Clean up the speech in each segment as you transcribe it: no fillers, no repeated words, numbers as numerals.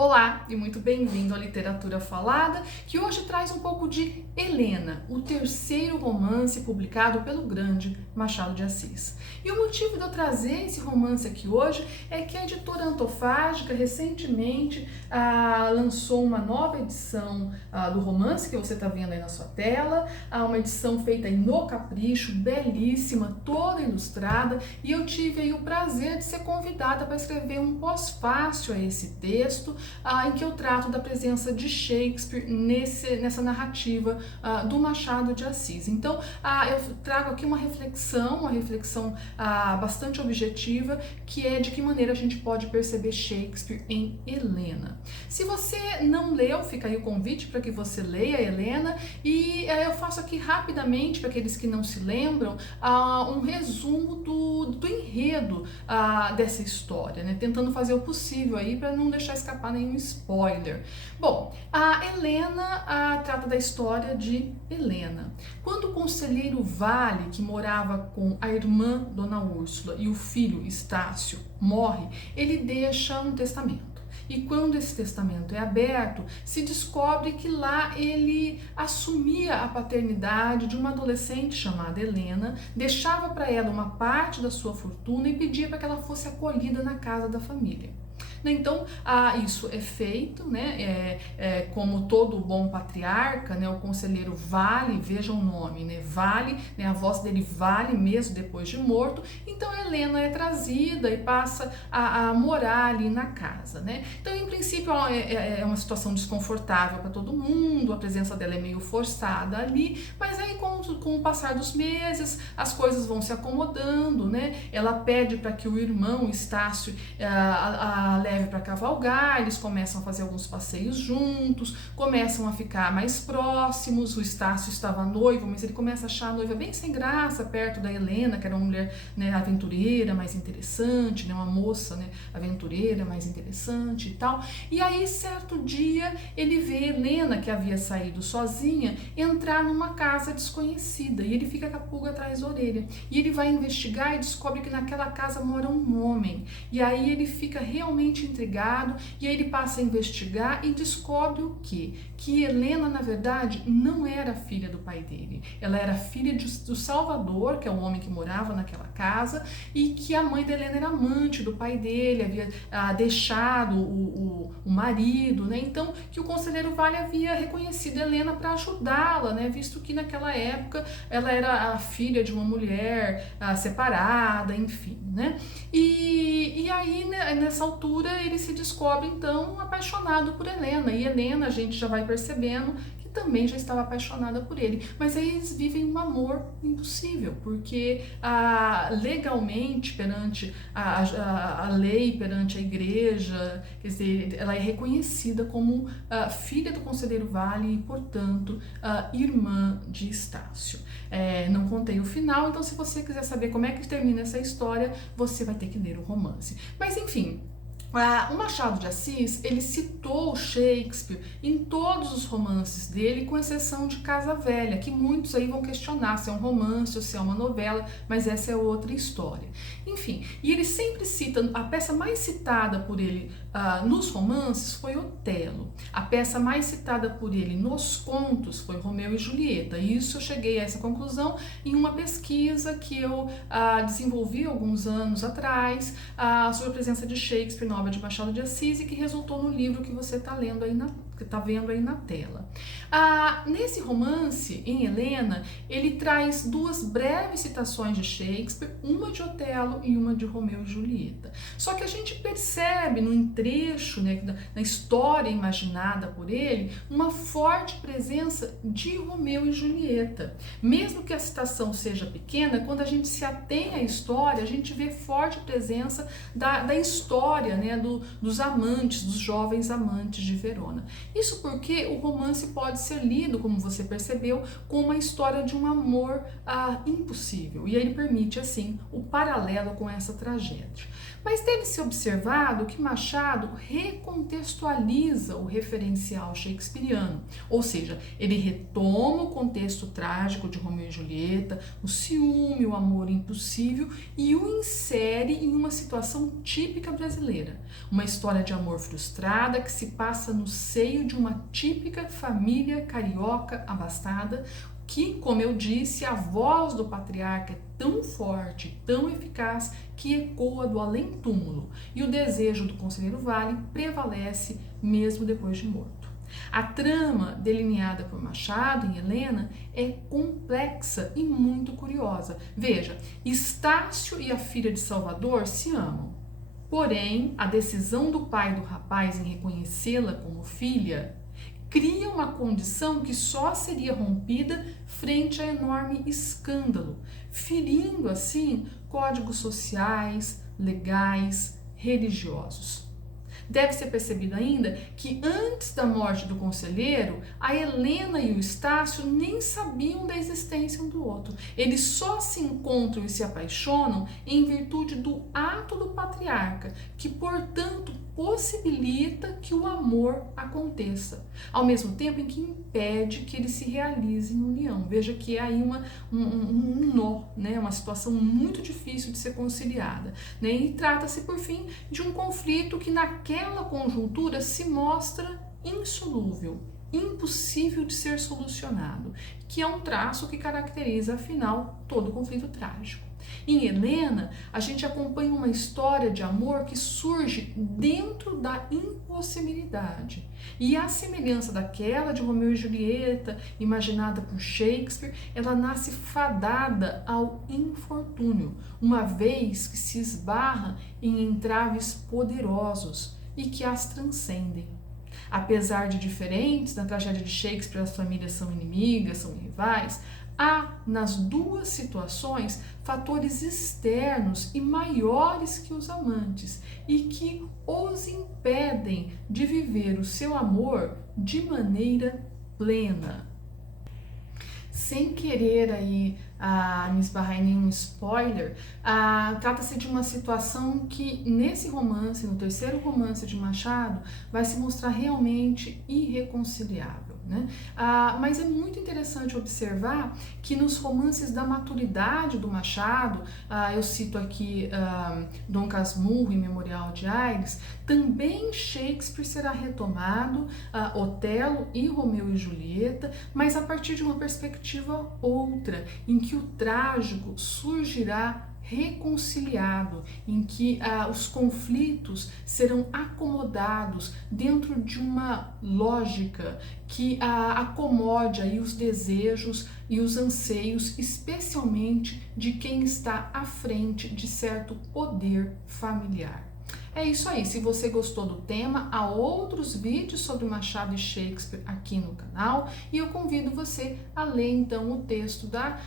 Olá e muito bem-vindo à Literatura Falada, que hoje traz um pouco de Helena, o terceiro romance publicado pelo grande Machado de Assis. E o motivo de eu trazer esse romance aqui hoje é que a editora Antofágica recentemente lançou uma nova edição do romance que você está vendo aí na sua tela, uma edição feita aí no capricho, belíssima, toda ilustrada, e eu tive aí o prazer de ser convidada para escrever um pós-fácil a esse texto, em que eu trato da presença de Shakespeare nessa narrativa do Machado de Assis. Então, eu trago aqui uma reflexão bastante objetiva, que é de que maneira a gente pode perceber Shakespeare em Helena. Se você não leu, fica aí o convite para que você leia Helena, e eu faço aqui rapidamente, para aqueles que não se lembram, um resumo do enredo dessa história, né? Tentando fazer o possível aí para não deixar escapar nenhum spoiler. Bom, a Helena trata da história de Helena. Quando o conselheiro Vale, que morava com a irmã Dona Úrsula e o filho Estácio, morre, ele deixa um testamento. E quando esse testamento é aberto, se descobre que lá ele assumia a paternidade de uma adolescente chamada Helena, deixava para ela uma parte da sua fortuna e pedia para que ela fosse acolhida na casa da família. Então, isso é feito, né? Como todo bom patriarca, né? O conselheiro Vale, veja o nome, né? Vale, né? A voz dele vale mesmo depois de morto. Então, Helena é trazida e passa a morar ali na casa, né? Então, em princípio, é uma situação desconfortável para todo mundo, a presença dela é meio forçada ali, mas aí com o passar dos meses, as coisas vão se acomodando, né? Ela pede para que o irmão Estácio leve para cavalgar, eles começam a fazer alguns passeios juntos, começam a ficar mais próximos. O Estácio estava noivo, mas ele começa a achar a noiva bem sem graça perto da Helena, que era uma mulher, né, aventureira, mais interessante, né, uma moça, né, aventureira, mais interessante e tal. E aí, certo dia, ele vê Helena, que havia saído sozinha, entrar numa casa desconhecida, e ele fica com a pulga atrás da orelha. E ele vai investigar e descobre que naquela casa mora um homem. E aí ele fica realmente intrigado, e aí ele passa a investigar e descobre o quê? Que Helena, na verdade, não era filha do pai dele. Ela era filha do Salvador, que é o homem que morava naquela casa, e que a mãe da Helena era amante do pai dele, havia deixado o marido, né? Então, que o conselheiro Vale havia reconhecido Helena para ajudá-la, né? Visto que naquela época ela era a filha de uma mulher separada, enfim, né? E aí, né, nessa altura, ele se descobre, então, apaixonado por Helena. E Helena, a gente já vai percebendo que também já estava apaixonada por ele. Mas aí eles vivem um amor impossível, porque legalmente, perante a lei, perante a igreja, quer dizer, ela é reconhecida como filha do conselheiro Vale e, portanto, irmã de Estácio. Não contei o final, então se você quiser saber como é que termina essa história, você vai ter que ler o romance. Mas enfim, o Machado de Assis, ele citou Shakespeare em todos os romances dele, com exceção de Casa Velha, que muitos aí vão questionar se é um romance ou se é uma novela, mas essa é outra história. Enfim, e ele sempre cita, a peça mais citada por ele nos romances foi Otelo. A peça mais citada por ele nos contos foi Romeu e Julieta. E isso eu cheguei a essa conclusão em uma pesquisa que eu desenvolvi alguns anos atrás sobre a presença de Shakespeare na obra de Machado de Assis, e que resultou no livro que você está lendo aí vendo aí na tela. Nesse romance, em Helena, ele traz duas breves citações de Shakespeare, uma de Otelo e uma de Romeu e Julieta. Só que a gente percebe no trecho, né, na história imaginada por ele, uma forte presença de Romeu e Julieta. Mesmo que a citação seja pequena, quando a gente se atém à história, a gente vê forte presença da história, né, dos amantes, dos jovens amantes de Verona. Isso porque o romance pode pode ser lido, como você percebeu, como uma história de um amor impossível. E ele permite, assim, o paralelo com essa tragédia. Mas deve-se observado que Machado recontextualiza o referencial shakespeariano, ou seja, ele retoma o contexto trágico de Romeu e Julieta, o ciúme, o amor impossível, e o insere em uma situação típica brasileira, uma história de amor frustrada que se passa no seio de uma típica família carioca abastada, que, como eu disse, a voz do patriarca é tão forte, tão eficaz, que ecoa do além-túmulo, e o desejo do conselheiro Vale prevalece mesmo depois de morto. A trama delineada por Machado em Helena é complexa e muito curiosa. Veja, Estácio e a filha de Salvador se amam, porém a decisão do pai do rapaz em reconhecê-la como filha cria uma condição que só seria rompida frente a enorme escândalo, ferindo assim códigos sociais, legais, religiosos. Deve ser percebido ainda que antes da morte do conselheiro, a Helena e o Estácio nem sabiam da existência um do outro. Eles só se encontram e se apaixonam em virtude do ato do patriarca, que, portanto, possibilita que o amor aconteça, ao mesmo tempo em que impede que eles se realizem em união. Veja que é aí um nó, né? Uma situação muito difícil de ser conciliada, né? E trata-se, por fim, de um conflito que naquela conjuntura se mostra insolúvel, impossível de ser solucionado, que é um traço que caracteriza, afinal, todo conflito trágico. Em Helena, a gente acompanha uma história de amor que surge dentro da impossibilidade. E à semelhança daquela de Romeu e Julieta, imaginada por Shakespeare, ela nasce fadada ao infortúnio, uma vez que se esbarra em entraves poderosos e que as transcendem. Apesar de diferentes, na tragédia de Shakespeare as famílias são inimigas, são rivais, há nas duas situações fatores externos e maiores que os amantes e que os impedem de viver o seu amor de maneira plena. Sem querer aí me esbarrar em nenhum spoiler, trata-se de uma situação que nesse romance, no terceiro romance de Machado, vai se mostrar realmente irreconciliável, né? Mas é muito interessante observar que nos romances da maturidade do Machado, eu cito aqui Dom Casmurro e Memorial de Aires, também Shakespeare será retomado, Otelo e Romeu e Julieta, mas a partir de uma perspectiva outra, em que o trágico surgirá reconciliado, em que os conflitos serão acomodados dentro de uma lógica que acomode aí os desejos e os anseios, especialmente de quem está à frente de certo poder familiar. É isso aí, se você gostou do tema, há outros vídeos sobre Machado e Shakespeare aqui no canal e eu convido você a ler então o texto da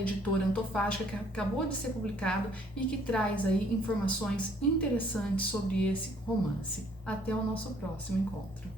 editora Antofágica que acabou de ser publicado e que traz aí informações interessantes sobre esse romance. Até o nosso próximo encontro.